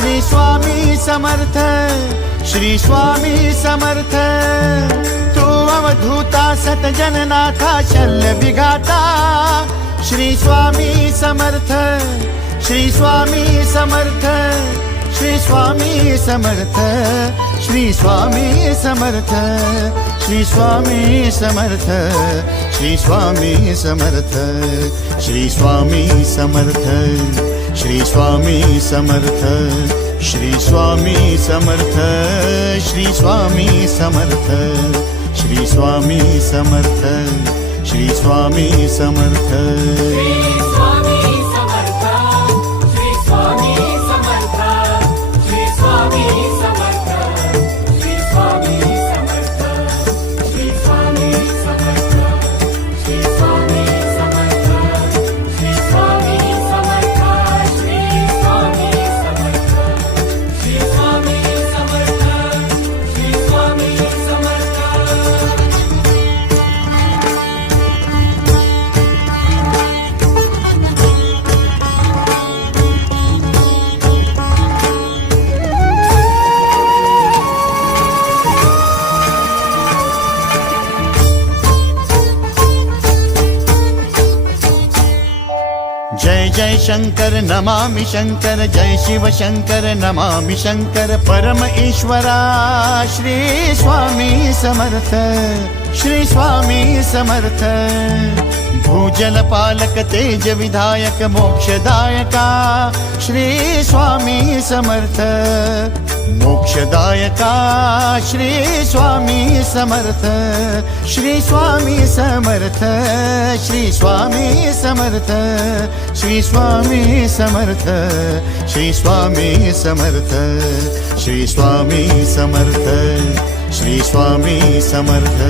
श्री स्वामी समर्थ, श्री स्वामी समर्थ। तू अवधूता सतजननाथा शल्य विघाता, श्री स्वामी समर्थ, श्री स्वामी समर्थ, श्री स्वामी समर्थ, श्री स्वामी समर्थ, श्री स्वामी समर्थ, श्री स्वामी समर्थ, श्री स्वामी समर्थ, श्री स्वामी समर्थ, श्री स्वामी समर्थ, श्री स्वामी समर्थ, श्री स्वामी समर्थ, श्री स्वामी समर्थ। जय जय शंकर नमामि शंकर, जय शिव शंकर नमामि शंकर। परम ईश्वरा श्री स्वामी समर्थ, श्री स्वामी समर्थ। भूजल पालक तेज विधायक मोक्षदायका, श्री स्वामी समर्थ। मोक्षदायका श्री स्वामी समर्थ, श्री स्वामी समर्थ, श्री स्वामी समर्थ, श्री स्वामी समर्थ, श्री स्वामी समर्थ, श्री स्वामी समर्थ, श्री स्वामी समर्थ,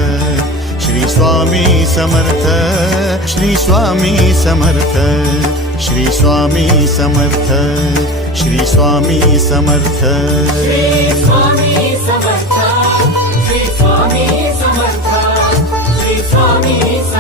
श्री स्वामी समर्थ, श्री स्वामी समर्थ, श्री स्वामी समर्थ, श्री स्वामी समर्थ। श्री स्वामी समर्थ, श्री स्वामी समर्थ, श्री स्वामी समर्थ।